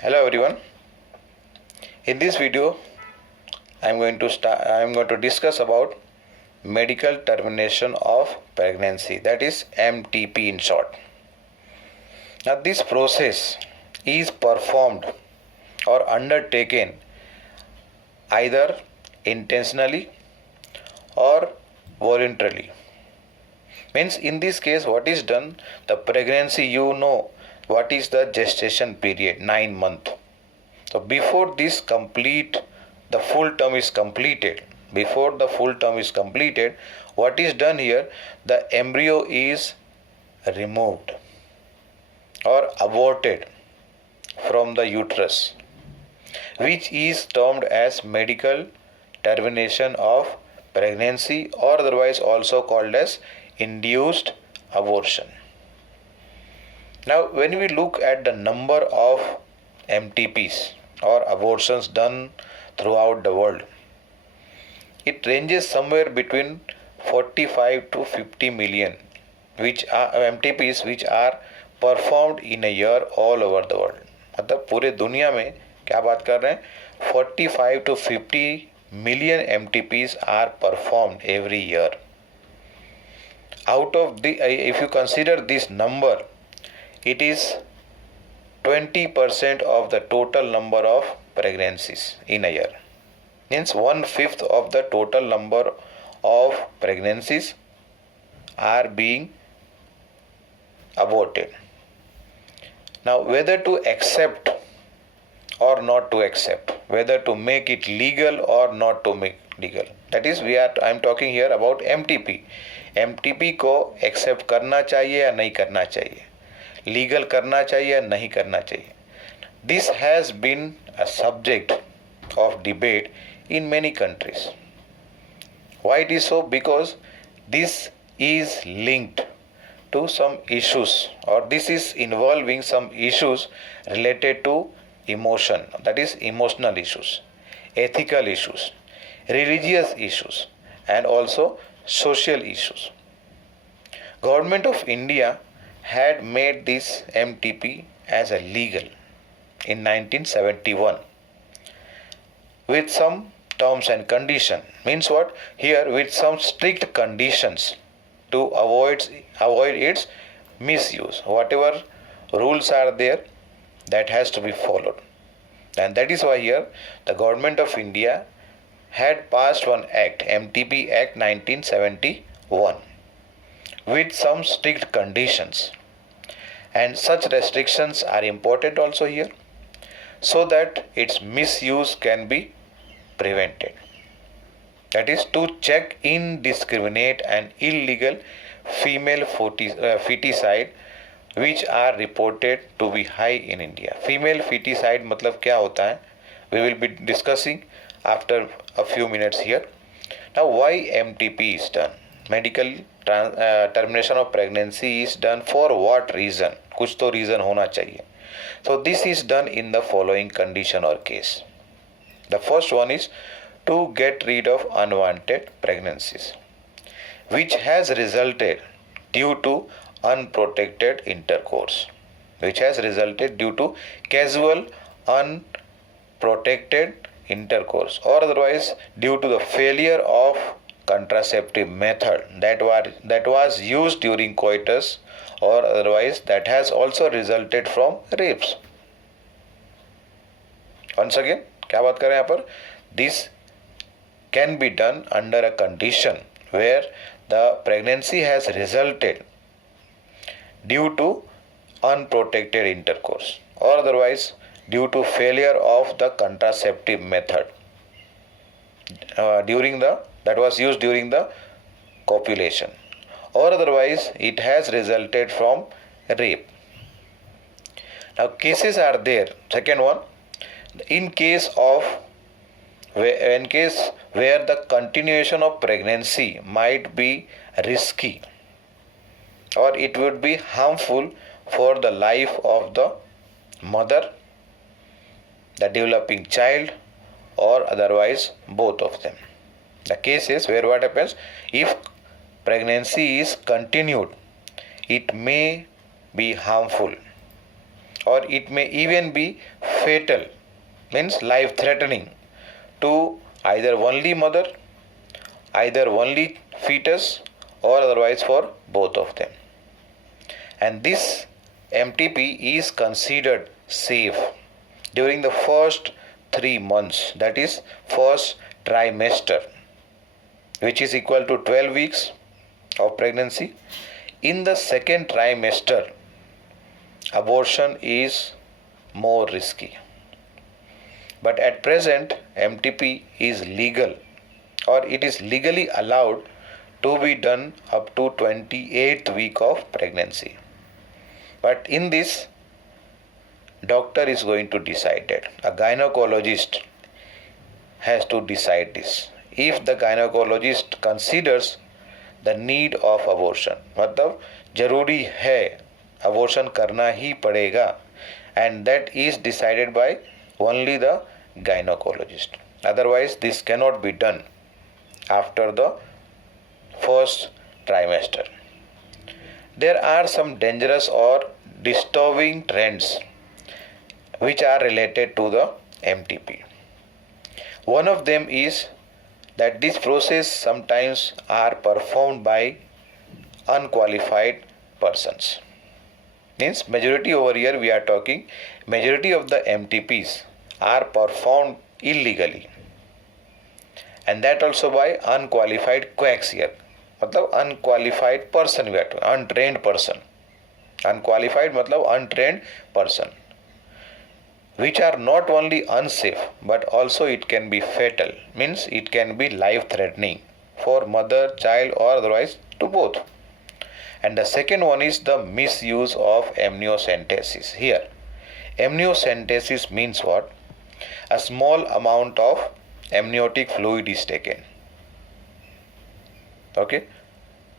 Hello everyone. In this video, I am going to discuss about medical termination of pregnancy, that is MTP in short. Now this process is performed or undertaken either intentionally or voluntarily. Means in this case what is done, the pregnancy, what is the gestation period, 9 months. So before this complete, the full term is completed. Before the full term is completed, what is done here? The embryo is removed or aborted from the uterus, which is termed as medical termination of pregnancy, or otherwise also called as induced abortion. Now, when we look at the number of MTPs or abortions done throughout the world, it ranges somewhere between 45 to 50 million which are MTPs which are performed in a year all over the world. मतलब पूरे दुनिया में क्या बात कर रहे हैं, 45 to 50 million MTPs are performed every year. Out of the, if you consider this number, it is 20% of the total number of pregnancies in a year. Means 1/5 of the total number of pregnancies are being aborted. Now, whether to accept or not to accept, whether to make it legal or not to make legal, that is I am talking here about MTP. MTP को accept करना चाहिए या नहीं करना चाहिए, legal करना चाहिए या नहीं करना चाहिए. This has been a subject of debate in many countries. Why it is so? Because this is linked to some issues, or this is involving some issues related to emotion, that is emotional issues, ethical issues, religious issues, and also social issues. Government of India had made this MTP as a legal in 1971 with some terms and conditions. Means what? Here with some strict conditions to avoid its misuse. Whatever rules are there, that has to be followed. And that is why here the government of India had passed one act, MTP Act 1971, with some strict conditions. And such restrictions are important also here, so that its misuse can be prevented. That is to check indiscriminate and illegal female feticide which are reported to be high in India. Female feticide मतलब क्या होता है? We will be discussing after a few minutes here. Now, why MTP is done? Medical termination of pregnancy is done for what reason? कुछ तो reason होना चाहिए. So this is done in the following condition or case. The first one is to get rid of unwanted pregnancies, which has resulted due to unprotected intercourse, which has resulted due to casual unprotected intercourse, or otherwise due to the failure of contraceptive method that was used during coitus, or otherwise that has also resulted from rapes. Once again, क्या बात कर रहे हैं यहाँ पर? This can be done under a condition where the pregnancy has resulted due to unprotected intercourse, or otherwise due to failure of the contraceptive method that was used during the copulation, or otherwise it has resulted from rape. Now cases are there. Second one, in case where the continuation of pregnancy might be risky, or it would be harmful for the life of the mother, the developing child, or otherwise both of them. The cases where what happens, if pregnancy is continued, it may be harmful or it may even be fatal, means life threatening, to either only mother, either only fetus, or otherwise for both of them. And this MTP is considered safe during the first 3 months, that is first trimester, which is equal to 12 weeks of pregnancy. In the second trimester, abortion is more risky. But at present, MTP is legal, or it is legally allowed to be done up to 28th week of pregnancy. But in this, doctor is going to decide it. A gynecologist has to decide this. If the gynecologist considers the need of abortion, मतलब जरूरी है, abortion करना ही पड़ेगा, and that is decided by only the gynecologist. Otherwise, this cannot be done after the first trimester. There are some dangerous or disturbing trends which are related to the MTP. One of them is that this process sometimes are performed by unqualified persons. Means majority over here we are talking, majority of the MTPs are performed illegally, and that also by unqualified quacks here. मतलब unqualified person we are talking, untrained person. Unqualified मतलब untrained person, which are not only unsafe but also it can be fatal, means it can be life threatening for mother, child, or otherwise to both. And the second one is the misuse of amniocentesis. Here, amniocentesis means what? A small amount of amniotic fluid is taken. Okay,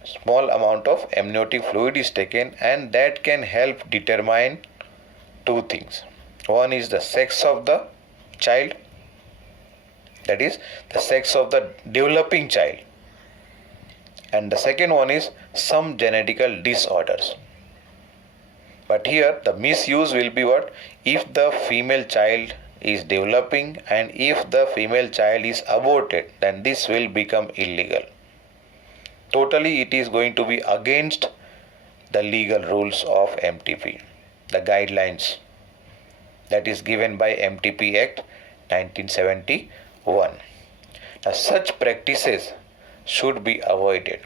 small amount of amniotic fluid is taken, and that can help determine two things. One is the sex of the child, that is the sex of the developing child, and the second one is some genetical disorders. But here the misuse will be what? If the female child is developing and if the female child is aborted, then this will become illegal. Totally it is going to be against the legal rules of MTP, the guidelines that is given by MTP Act 1971. Now, such practices should be avoided.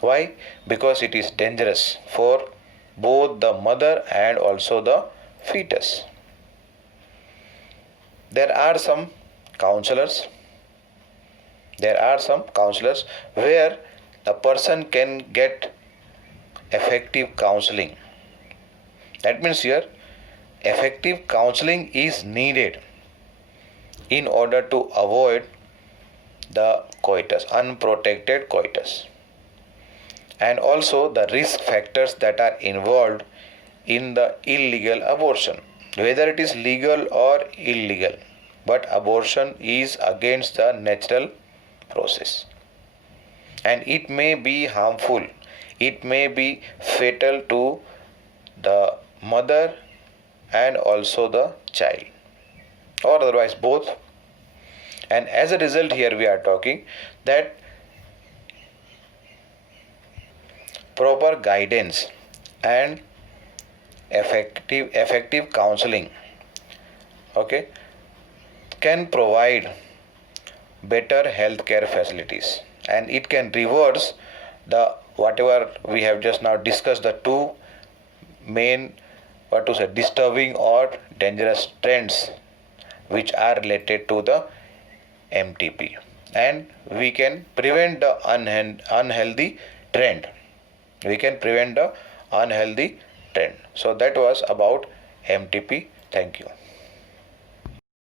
Why? Because it is dangerous for both the mother and also the fetus. There are some counselors where the person can get effective counseling. That means here effective counseling is needed in order to avoid the coitus, unprotected coitus, and also the risk factors that are involved in the illegal abortion, whether it is legal or illegal, but abortion is against the natural process, and it may be harmful, it may be fatal to the mother and also the child, or otherwise both. And as a result, here we are talking that proper guidance and effective counseling, okay, can provide better healthcare facilities, and it can reverse the whatever we have just now discussed, the two main disturbing or dangerous trends which are related to the MTP, and we can prevent the unhealthy trend. So that was about MTP. Thank you.